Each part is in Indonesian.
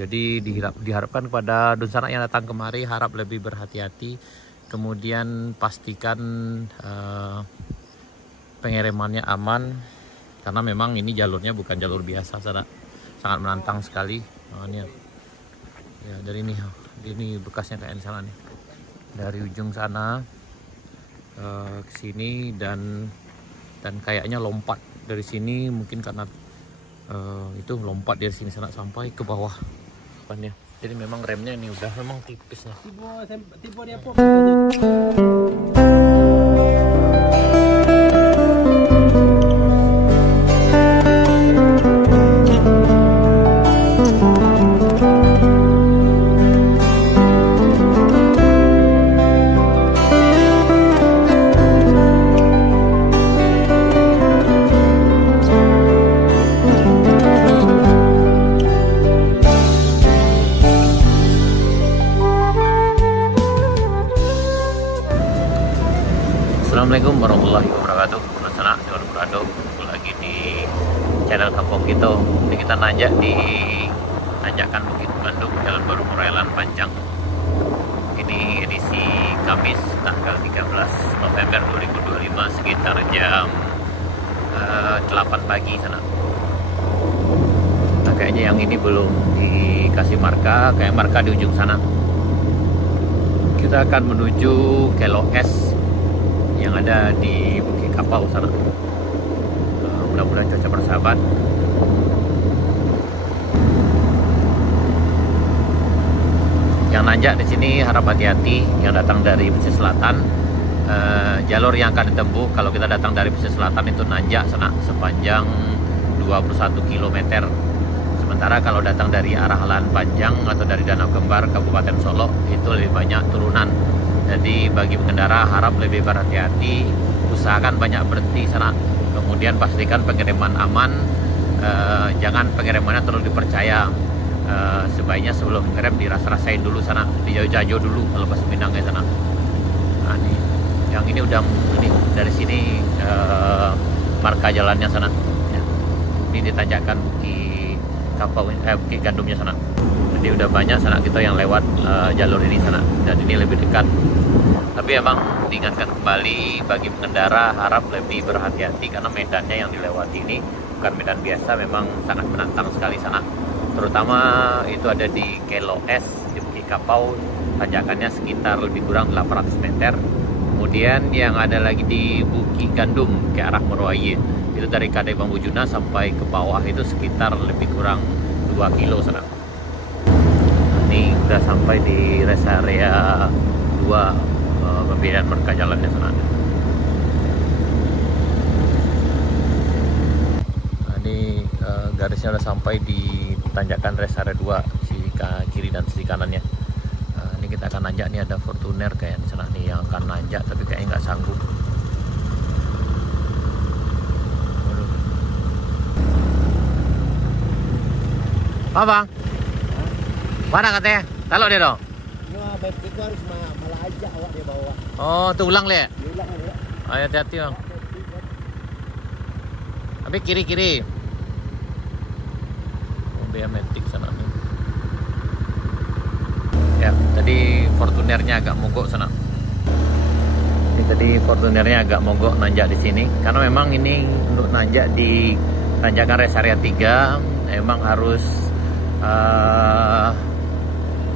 Jadi diharapkan kepada Dunsana yang datang kemari harap lebih berhati-hati. Kemudian pastikan pengirimannya aman, karena memang ini jalurnya bukan jalur biasa, sangat menantang sekali. Ini ya, dari ini bekasnya kayak di sana nih, dari ujung sana ke sini, dan kayaknya lompat dari sini, mungkin karena itu lompat dari sini sana sampai ke bawah depannya. Jadi memang remnya ini udah memang tipis lah. Tipe dia apa? Assalamualaikum warahmatullahi wabarakatuh. Dunsana Jawa Berado, lagi di channel Kampung Kito. Ini kita nanjak di tanjakan Bukit Bandung, Jalan Baru Morelan Panjang. Ini edisi Kamis tanggal 13 November 2025 sekitar jam 8 pagi sana. Nah, kayaknya yang ini belum dikasih marka, kayak marka di ujung sana. Kita akan menuju Kelo S yang ada di Bukit Kapau sana. Mudah-mudahan cuaca bersahabat. Yang nanjak di sini harap hati-hati, yang datang dari pesisir selatan. Jalur yang akan ditempuh kalau kita datang dari pesisir selatan itu nanjak sana sepanjang 21 km. Sementara kalau datang dari arah Lan Panjang atau dari Danau Kembar Kabupaten Solo itu lebih banyak turunan. Jadi bagi pengendara harap lebih berhati-hati, usahakan banyak berhenti sana. Kemudian pastikan pengiriman aman, jangan pengirimannya terlalu dipercaya. Sebaiknya sebelum mengirim dirasa-rasain dulu sana, dijauh-jauh dulu kalau pas Minangnya sana. Nah, yang ini udah dari sini marka jalannya sana. Ya. Ini ditanjakan Bukit Kapau, Bukit Gandumnya sana. Jadi udah banyak sana kita yang lewat jalur ini sana, dan ini lebih dekat. Tapi emang diingatkan kembali bagi pengendara harap lebih berhati-hati, karena medannya yang dilewati ini bukan medan biasa, memang sangat menantang sekali sana. Terutama itu ada di Kelo S di Bukit Kapau, tanjakannya sekitar lebih kurang 800 meter. Kemudian yang ada lagi di Bukit Gandum ke arah Meruaye, itu dari Kadai Bambujuna sampai ke bawah itu sekitar lebih kurang 2 kilo sana. Ini udah sampai di rest area 2 pembinaan marka jalannya sana. Nah, ini garisnya udah sampai di tanjakan rest area 2, sisi kiri dan sisi kanannya. Ini kita akan nanjak, nih ada Fortuner kayak di sana nih yang akan nanjak, tapi kayaknya nggak sanggup. Apa bang? Mana katanya? Taruh dia dong. Baik itu harus malah ajak awak dia bawa. Oh, tuh ulang le. Diulang ya. Ayo hati-hati bang. Tapi kiri-kiri. Mobil Matic sana nih. Ya, tadi Fortunernya agak mogok sana. Ini tadi Fortunernya agak mogok nanjak di sini, karena memang ini untuk nanjak di tanjakan rest area 3 memang harus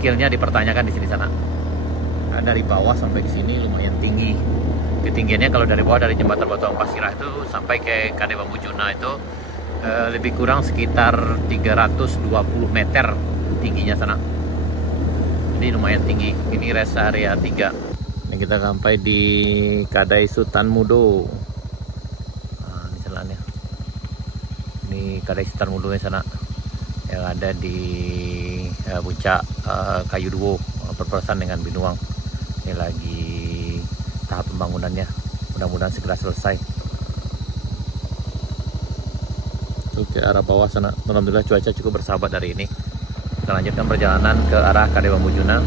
skillnya dipertanyakan di sini sana. Nah, dari bawah sampai ke sini lumayan tinggi. Ketinggiannya kalau dari bawah dari jembatan Batuang Pasirah itu sampai ke Kadai Bambujuna itu lebih kurang sekitar 320 meter tingginya sana. Jadi lumayan tinggi. Ini rest area 3. Ini kita sampai di Kadai Sultan Mudo. Nah, ini jalannya. Ini Kadai Sultan Mudo di sana, yang ada di puncak Kayu Duo, perbatasan dengan Binuang. Ini lagi tahap pembangunannya, mudah-mudahan segera selesai. Ke arah bawah sana, alhamdulillah cuaca cukup bersahabat hari ini. Kita lanjutkan perjalanan ke arah Kadai Bambujuna.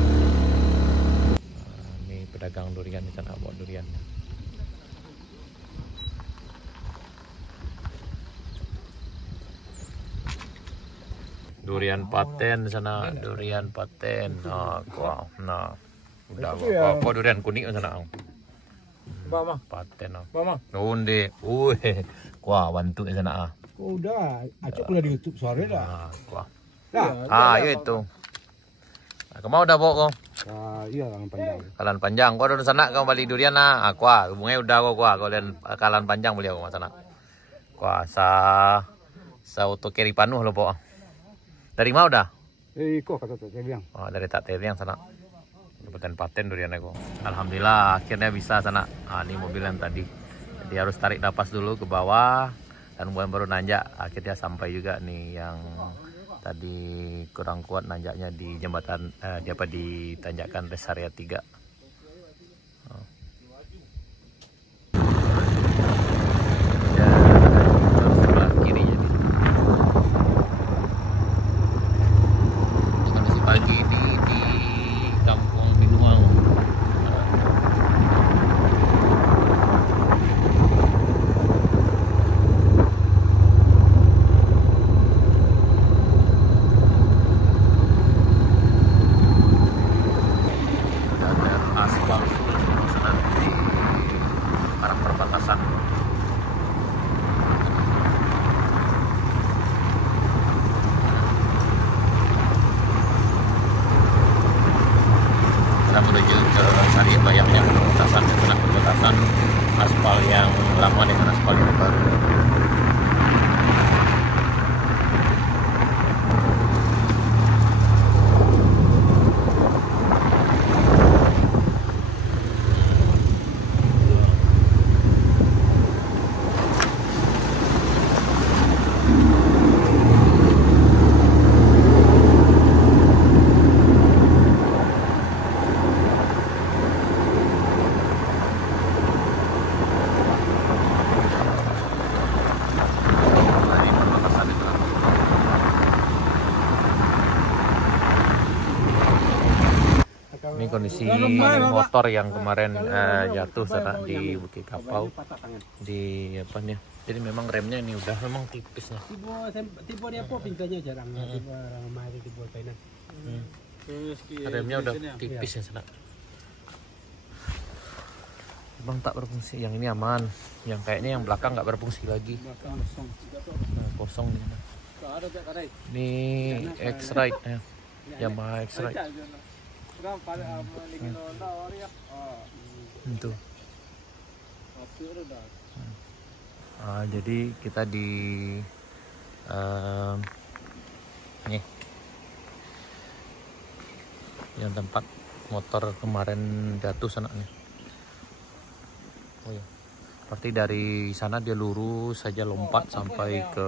Ini pedagang durian di sana, bawa durian. Durian paten sana, durian paten. Nah, wah, nah. Udah apa durian kuning sana. Mama. Paten. Mama. Nunde. Wah, bantu sana. Udah, acok udah di YouTube sore dah. Wah. Dah. Itu. Nah, kau mau dah bawa kau? Iya, kalan panjang. Kalan panjang. Kau ada sana kau balik durian nah. Kuah, hubungnya udah kau lihat kalan panjang beliau kau sana. Kuah sa auto kiri panuh lo bawa. Dari mana udah? Kok kata tak bilang. Oh, dari tak yang sana. Paten durian aku. Alhamdulillah akhirnya bisa sana. Ini mobil yang tadi. Jadi harus tarik napas dulu ke bawah dan baru nanjak. Akhirnya sampai juga nih yang tadi kurang kuat nanjaknya di jembatan di tanjakan Res Area 3. Sebelah kirinya nih. Kondisi pagi ini di Kampung Binuang. Ada aspal sana di arah perbatasan. Kita menuju ke Sariemba yang perbatasan aspal yang lama dengan aspal yang baru. Ini kondisi motor yang kemarin jatuh sana di Bukit Kapau di apa nih. Jadi memang remnya ini udah memang tipis nih. Tipe dia apa pingkanya jarang. Tipe ramai tipe kainan. Remnya udah tipis ya sana. Bang tak berfungsi, yang ini aman. Yang kayaknya yang belakang nggak berfungsi lagi. Kosong nih. Ini X-Ride ya. Yamaha X-Ride. Itu. Jadi kita di nih yang tempat motor kemarin jatuh sana nih. Oh ya, berarti dari sana dia lurus saja lompat sampai ke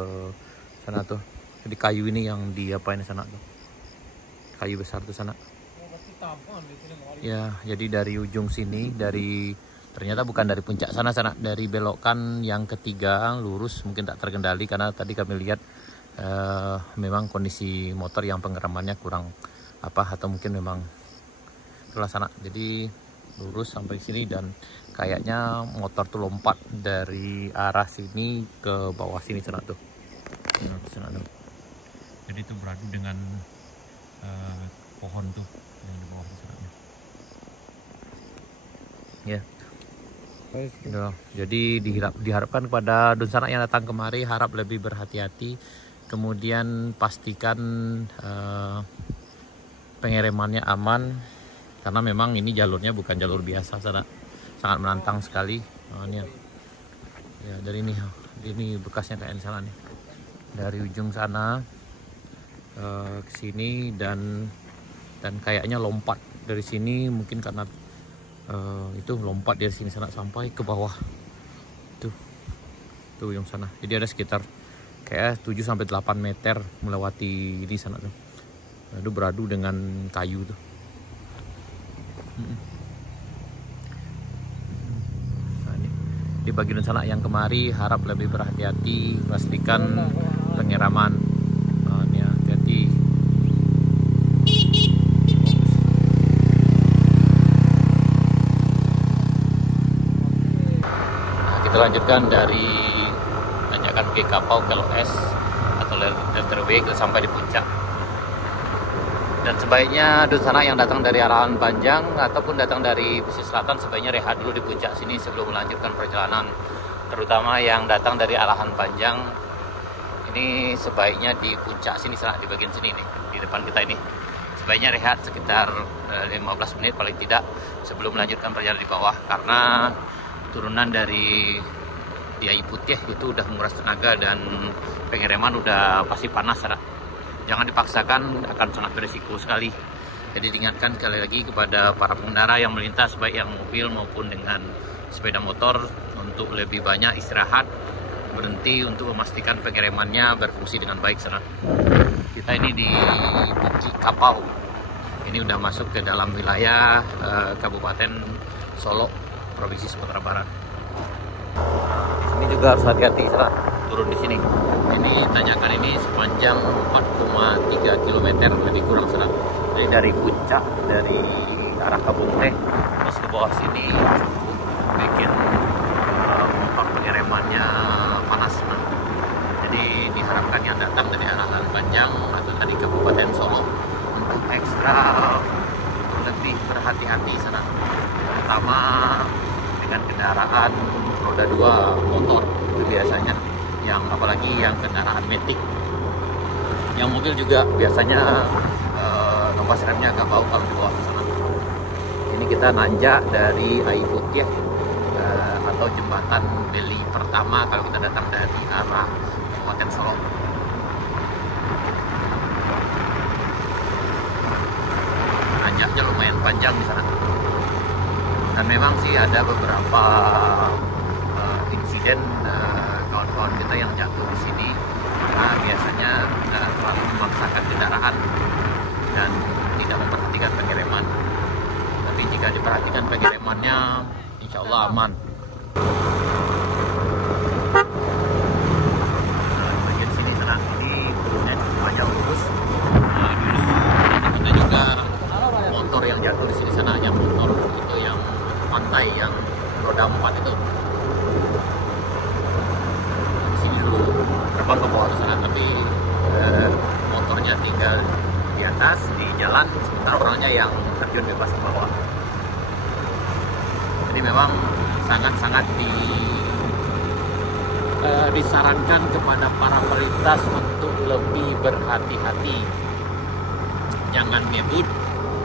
sana tuh. Jadi kayu ini yang diapain sana tuh, kayu besar tuh sana. Ya, jadi dari ujung sini, ternyata bukan dari puncak sana, dari belokan yang ketiga lurus mungkin tak terkendali karena tadi kami lihat memang kondisi motor yang pengeremannya kurang atau mungkin memang itulah sana. Jadi lurus sampai sini dan kayaknya motor tuh lompat dari arah sini ke bawah sini sana tuh. Jadi itu beradu dengan pohon tuh yang di bawah sana. Ya. Jadi diharapkan kepada Dunsana yang datang kemari harap lebih berhati-hati, kemudian pastikan pengeremannya aman karena memang ini jalurnya bukan jalur biasa, sangat menantang sekali. Ini ya dari ini bekasnya kayak di sana nih, dari ujung sana ke sini dan kayaknya lompat dari sini mungkin karena itu lompat dari sini sana sampai ke bawah tuh ujung sana. Jadi ada sekitar kayak 7-8 meter melewati di sana tuh. Itu beradu dengan kayu tuh. Nah, ini di bagian sana yang kemari harap lebih berhati-hati, pastikan pengiraman. Ini hati-hati. Kita lanjutkan dari tanjakan Bukit Kapau ke LS atau Letterway sampai di puncak. Dan sebaiknya Dunsana yang datang dari arahan Panjang ataupun datang dari pesisir selatan sebaiknya rehat dulu di puncak sini sebelum melanjutkan perjalanan. Terutama yang datang dari arahan Panjang ini sebaiknya di puncak sini, di bagian sini nih, di depan kita ini. Sebaiknya rehat sekitar 15 menit paling tidak sebelum melanjutkan perjalanan di bawah, karena turunan dari Yai Putih itu udah menguras tenaga dan pengereman udah pasti panas. Jangan dipaksakan, akan sangat berisiko sekali. Jadi diingatkan sekali lagi kepada para pengendara yang melintas, baik yang mobil maupun dengan sepeda motor, untuk lebih banyak istirahat, berhenti untuk memastikan pengeremannya berfungsi dengan baik. Kita ini di Bukit Kapau. Ini udah masuk ke dalam wilayah Kabupaten Solo, Provinsi Sumatera Barat. Ini juga harus hati-hati turun di sini. Ini tanjakan ini sepanjang 4,3 km lebih kurang Jadi dari puncak, dari arah Kabungteh terus ke bawah sini bikin pompa pengeremannya panas. Jadi diharapkan yang datang dari arahan Panjang atau dari Kabupaten Solo untuk ekstra lebih berhati-hati terutama dengan kendaraan roda 2 motor itu biasanya, yang apalagi yang kendaraan metik. Yang mobil juga biasanya kompas remnya agak bau kalau di bawah sana. Ini kita nanjak dari Yai Putih atau jembatan Beli pertama kalau kita datang dari arah Kabupaten Solo. Nanjaknya lumayan panjang di sana. Dan memang sih ada beberapa insiden kawan-kawan kita yang jatuh di sini karena biasanya terlalu memaksakan kendaraan dan tidak memperhatikan pengereman. Tapi jika diperhatikan pengeremannya, insya Allah aman. Bagian sini ini turunnya cukup banyak lurus. Dulu kita juga motor yang jatuh di sini yang motor itu yang pantai yang roda 4 itu. Di sini dulu terbang ke bawah sana, tapi motornya tinggal di atas di jalan, sementara orangnya yang terjun bebas ke bawah. Jadi memang sangat-sangat disarankan kepada para pelintas untuk lebih berhati-hati, jangan ngebut,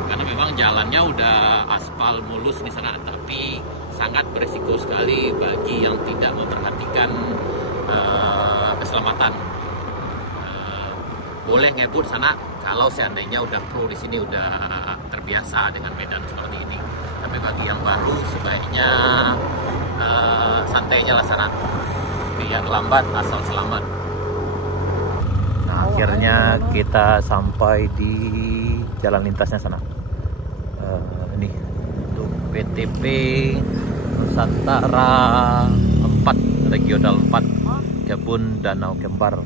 karena memang jalannya udah aspal mulus di sana, tapi sangat berisiko sekali bagi yang tidak memperhatikan keselamatan. Boleh ngebut sana kalau seandainya udah pro di sini, udah terbiasa dengan medan seperti ini. Tapi bagi yang baru sebaiknya santai aja lah sana, biar lambat asal selamat. Nah, akhirnya kita sampai di jalan lintasnya sana. Ini untuk PTP Nusantara 4, Regional 4, Kebun Danau Kembar.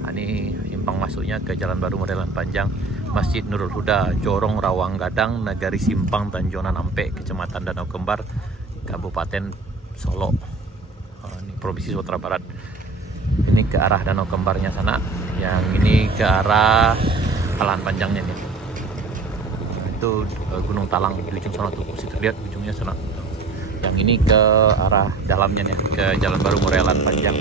Nah, ini simpang masuknya ke Jalan Baru Morelan Panjang, Masjid Nurul Huda, Jorong Rawang Gadang, Nagari Simpang, Tanjonan Ampe, Kecamatan Danau Kembar, Kabupaten Solo. Ini Provinsi Sumatera Barat. Ini ke arah Danau Kembarnya sana, yang ini ke arah Alahan Panjangnya nih. Itu Gunung Talang di ujung sana tuh, bisa terlihat ujungnya sana. Yang ini ke arah dalamnya nih, ke Jalan Baru Morelan Panjang.